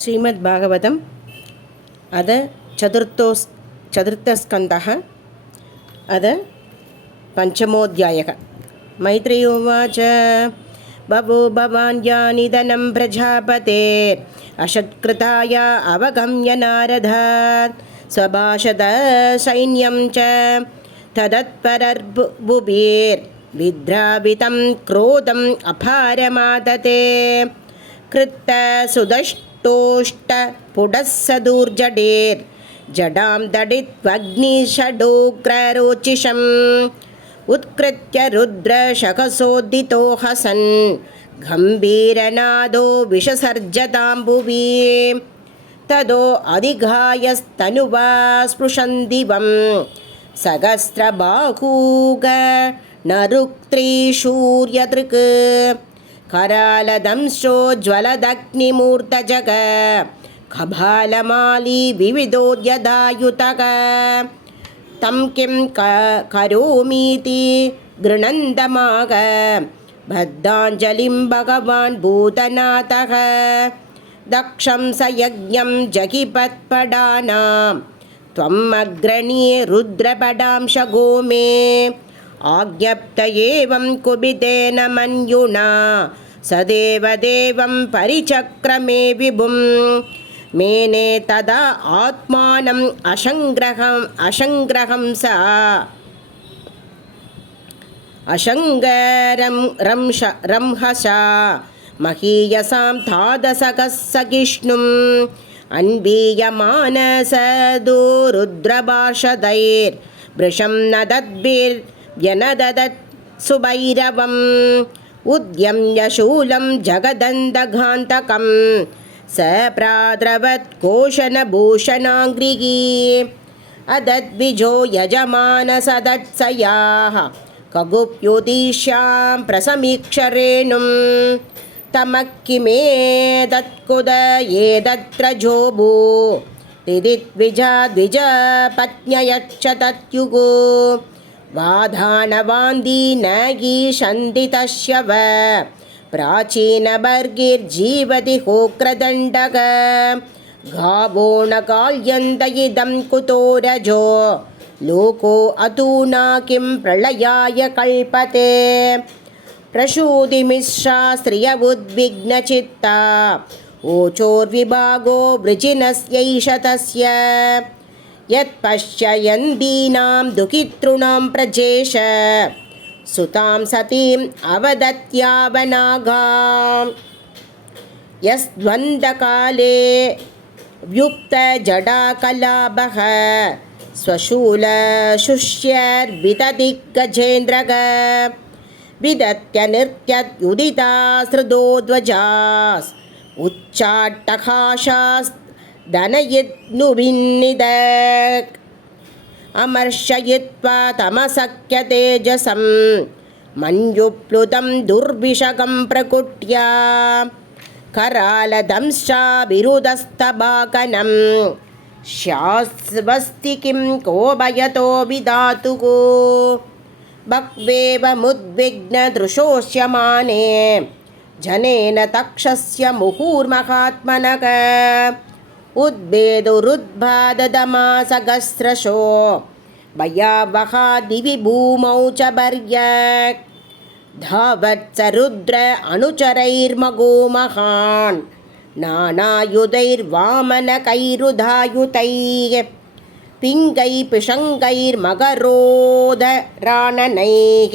श्रीमद्भागवतम् अद चतुर्थस्कन्धः अद पञ्चमोऽध्यायः। मैत्रेय उवाच बभो भवान्यानिधनं प्रजापतेरशत्कृताय अवगम्य नारदात् स्वभाषत सैन्यं च तदत्परर्बुभिर्विद्रावितं क्रोधम् अपारमादते कृत्त सुदष्टोष्टपुटस्सदूर्जडेर्जडां दडित्वग्निषडोग्ररोचिषम् उत्कृत्य रुद्रशकसोद्दितो हसन् गम्भीरनादो विषसर्जतां भुवि तदो अधिघायस्तनुवा स्पृशन्दिवं सहस्रबाहूग नरुक्त्रीशूर्यदृक् करालदंशोज्ज्वलदग्निमूर्तजग कबालमाली विविधोद्यदायुतः तं किं करोमीति गृणन्दमाग बद्धाञ्जलिं भगवान् भूतनाथः दक्षं स यज्ञं जगिपत्पडानां त्वम् अग्रणी रुद्रपडांशगो मे आज्ञप्त एवं कुपितेन मन्युना सदेव देवं परिचक्रमे विभुं मेने तदा आत्मानम् अशङ्ग्रहं स अशङ्गरं रंहसा महीयसां तादसकः सहिष्णुम् अन्वीयमानसदो रुद्रभाषदैर्भृशं नदद्भिर्व्यनदत् सुभैरवम् उद्यम्य शूलं जगदन्धघान्तकं स प्राद्रवत्कोशनभूषणाङ्घ्रिः अदद्विजो यजमानसदत्सयाः खगुप्युदीश्यां प्रसमीक्ष रेणुं तमः किमेतत्कुद एतत्र जोभू द्विजपत्न्ययच्च तत्युगो वाधानवान्दी न ईशन्ति तस्य व प्राचीनवर्गिर्जीवति होक्रदण्डक गावो न काल्यन्त इदं कुतो रजो लोको अतूना किं प्रलयाय कल्पते प्रसूतिमिश्रा स्त्रिय उद्विग्नचित्ता ओचोर्विभागो वृजिनस्यैष तस्य यत्पश्ययन्दीनां दुःखितॄणां प्रजेश सुतां सतीम् अवदत्यावनागाम् यस्द्वन्द्वकाले व्युक्तजडाकलाभः स्वशूलशुष्यैर्विदधि गजेन्द्रः विदत्य नृत्युदितासृदो ध्वजास् उच्चाट्टहासादनयिन्नुभिन्निदक् अमर्शयित्वा तमसख्य तेजसं मञ्जुप्लुतं दुर्विषगं प्रकुट्य करालदंशाभिरुदस्तभाकनं शास्वस्ति किं कोपयतो विधातुः बह्वेवमुद्विग्नदृशोष्यमाने जनेन तक्षस्य मुहुर्महात्मनः उद्भेदुरुद्बाददमासहस्रशो भयावहा दिवि भूमौ च भर्यक् धावत्स रुद्र अनुचरैर्मगो महान् नानायुधैर्वामनकैरुधायुतैः पिङ्गैः पिशङ्गैर्मकरोदराणनैः